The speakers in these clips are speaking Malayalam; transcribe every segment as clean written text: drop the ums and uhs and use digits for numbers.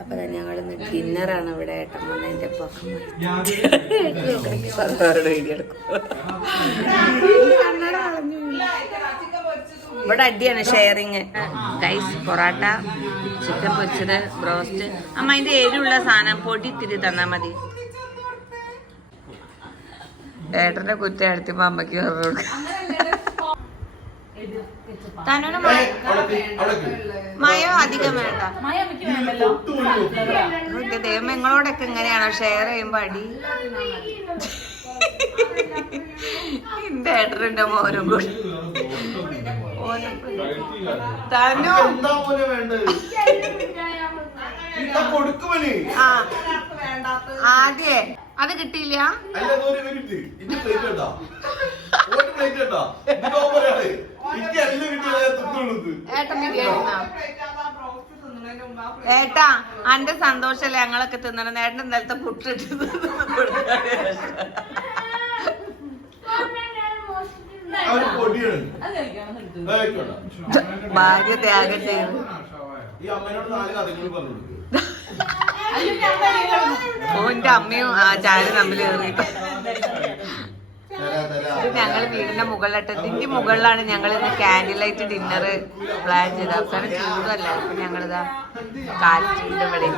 അപ്പൊ ഞങ്ങളിന്ന് ഡിന്നറാണ് ഇവിടെ ഏട്ടൻ വന്നതിന്റെ ഇവിടെ അടിയാണ് ഷെയറിങ് ഗൈസ്. പൊറാട്ട, ചിക്കൻ പൊരിച്ചത്, ബ്രോസ്റ്റ്. അമ്മ അതിന്റെ എരിവുള്ള സാധനം പൊടി തിരി തന്നാ മതി. ഏട്ടന്റെ കുറ്റം എടുത്തിപ്പോ അമ്മക്ക് മയോ അധികം വേണ്ട. ദൈവം നിങ്ങളോടൊക്കെ എങ്ങനെയാണോ ഷെയർ ചെയ്യുമ്പോ അടി? എന്റെ ഏട്ടന്റെ മോനും കൂടി ആദ്യേ അത് കിട്ടിയില്ല. ഏട്ടാ അന്റെ സന്തോഷല്ലേ ഞങ്ങളൊക്കെ തിന്നണം. ഏട്ടൻ ഇന്നലത്തെ പുട്ടിട്ട് ഭാഗ്യ ത്യാഗം ചെയ്തു. ഓന്റെ അമ്മയും ആ ചാരും തമ്മിൽ കയറിയിട്ട് ഞങ്ങൾ വീടിന്റെ മുകളിലിട്ട് ഇതിന്റെ മുകളിലാണ് ഞങ്ങൾ ഇന്ന് കാൻഡിൽ ലൈറ്റ് ഡിന്നർ പ്ലാൻ ചെയ്തത്. അവസാനം ചൂടല്ല. അപ്പൊ ഞങ്ങളിതാ കാറ്റിന്റെ ഇവിടെ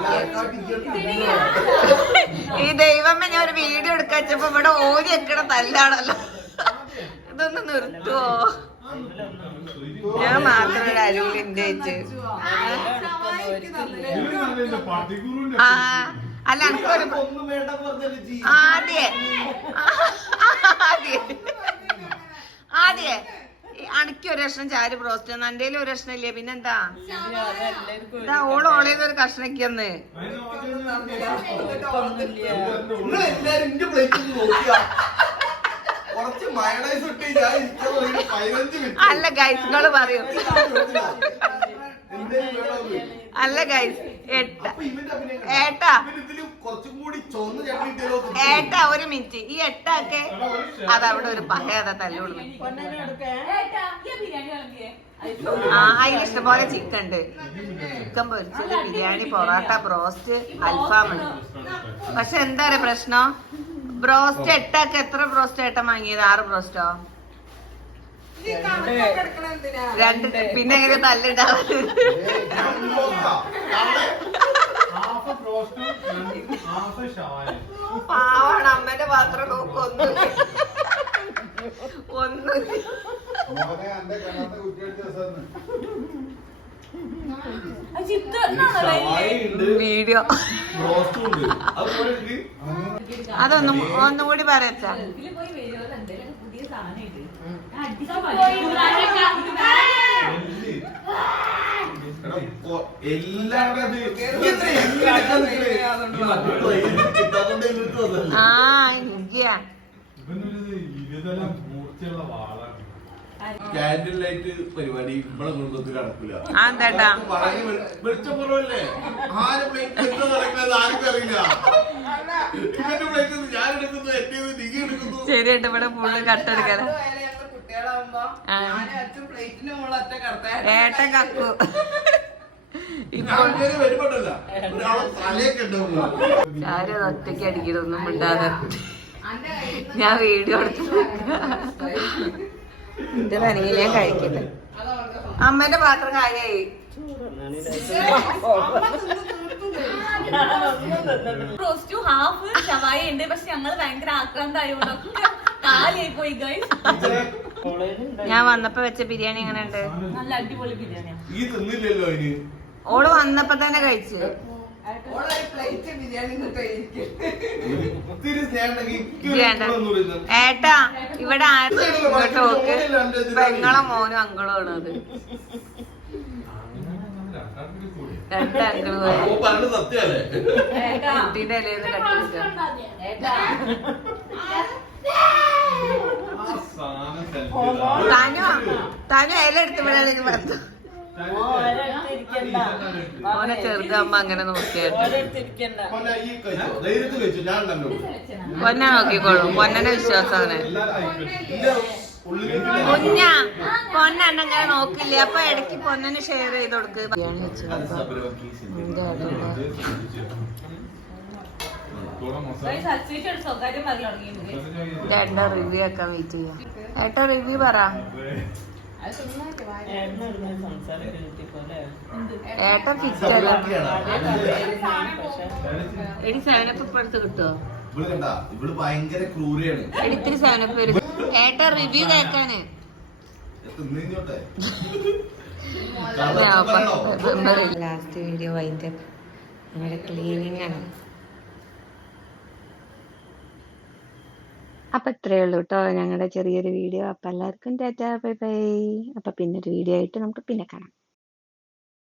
ഈ ദൈവമേ ഞാൻ ഒരു വീഡിയോ എടുക്കാൻ വെച്ചപ്പോ ഇവിടെ ഓരി വെക്കണ തല്ലാണല്ലോ. ഇതൊന്ന് നിർത്തുവോ? ഞാൻ മാത്രം ഒരു അരൂലിന്റെ വെച്ച് അല്ല എനിക്കൊരു ആദ്യേ അണക്ക് ഒരു കഷ്ണം ചാര് ബ്രോസ്റ്റ് ഒന്ന് എന്റെ ഒരു കഷ്ണം ഇല്ലേ? പിന്നെന്താ ഇതാ ഓളോളേന്ന് ഒരു കഷ്ണക്കന്ന് അല്ല ഗൈസ് നിങ്ങള് പറയൂ. അല്ല ഗൈസ് ഏട്ടാ ഒരു മിനിറ്റ്. ഈ എട്ടൊക്കെ അതവിടെ ഒരു പഹയതാ തല്ലുള്ളൂ. അതിൽ ഇഷ്ടംപോലെ ചിക്കൻ ഉണ്ട്. ചിക്കൻ പൊരിച്ചത്, ബിരിയാണി, പൊറോട്ട, ബ്രോസ്റ്റ്, അൽഫാമുണ്ട്. പക്ഷെ എന്താ പറയാ പ്രശ്നം? ബ്രോസ്റ്റ് എട്ടൊക്കെ എത്ര ബ്രോസ്റ്റ് ഏട്ടൻ വാങ്ങിയത്? 6 ബ്രോസ്റ്റോ? 2. പിന്നെ എങ്ങനെ തല്ലുണ്ടാവല്? പാവാണ് അമ്മേന്റെ പാത്രം നോക്കൊന്നും വീഡിയോ അതൊന്നും ഒന്നുകൂടി പറയാ. കാൻഡിൽ ലൈറ്റ് പരിപാടി ഇവിടെ കുടുംബത്തിൽ നടക്കില്ല. വെളിച്ചപ്പുറമല്ലേ? ആരും പ്ലേറ്റ് നടക്കുന്നത് ആർക്കും അറിയില്ല. ഇവന്റെ പ്ലേറ്റ് ഞാൻ എടുക്കുന്നു, എന്റെ നികി എടുക്കുന്നു. ശരിയായിട്ട് ഇവിടെ ഫുള്ള് കട്ടെടുക്കല. ഏട്ടൻ കക്കു ആരും ഒറ്റയ്ക്ക് അടിക്കണൊന്നും മിണ്ടാതെ ഞാൻ വീഡിയോ എടുത്തു. ഇത് വേണമെങ്കിൽ ഞാൻ കഴിക്കട്ടെ. അമ്മേന്റെ പാത്രം കാര്യായി. ഹാഫ് ഷവായ ഉണ്ട്. പക്ഷെ ഞങ്ങള് ഭയങ്കര ആക്രാന്തായോണ്ടൊക്കെ കാലായി പോയി ഗൈസ്. ഞാൻ വന്നപ്പോ വെച്ച ബിരിയാണി എങ്ങനെ ഉണ്ട്? നല്ല അടിപൊളി ബിരിയാണിയാണ്. ഓള് വന്നപ്പോ തന്നെ കഴിച്ചു. ഏട്ടാ ഇവിടെ ഇങ്ങോട്ട് നോക്ക്. പെങ്ങളെ മോനും അങ്കളും ആണ് അത്. 2 അങ്കിള് കുട്ടീന്റെ ഇലയിൽ കട്ടിരിക്ക. താനു ഇല എടുത്ത് വിടാൻ പറഞ്ഞു. ഓനെ ചെറുതമ്മ അങ്ങനെ നോക്കിയായിട്ട് പൊന്നെ നോക്കിക്കോളും. പൊന്നന്റെ വിശ്വാസമാണ്. കുഞ്ഞാ പൊന്നെണ്ണങ്ങനെ നോക്കില്ല അപ്പൊ ഇടയ്ക്ക് പൊന്നന് ഷെയർ ചെയ്ത് കൊടുക്ക്. ബിരിയാണി വെച്ചു ചേട്ടന്റെ റിവ്യൂ ഒക്കെ വെയിറ്റ് ചെയ്യാം. ഏട്ടാ റിവ്യൂ പറ. ഏട്ടൻ ഫിറ്റ് എടി സെവനപ്പ് ഇപ്പൊ അടുത്ത് കിട്ടുമോ? എടി ഇത്തിരി സെവനപ്പ് വരും. ഏട്ടൻ റിവ്യൂ കേക്കാന് ലാസ്റ്റ് വീഡിയോ വൈൻഡ് അപ്പ്. ഞങ്ങളുടെ ക്ലീനിങ് ആണ്. അപ്പൊ ഇത്രയേ ഉള്ളൂ കേട്ടോ ഞങ്ങളുടെ ചെറിയൊരു വീഡിയോ. അപ്പൊ എല്ലാവർക്കും ടാറ്റാ ബൈ ബൈ. അപ്പൊ പിന്നെ ഒരു വീഡിയോ ആയിട്ട് നമുക്ക് പിന്നെ കാണാം.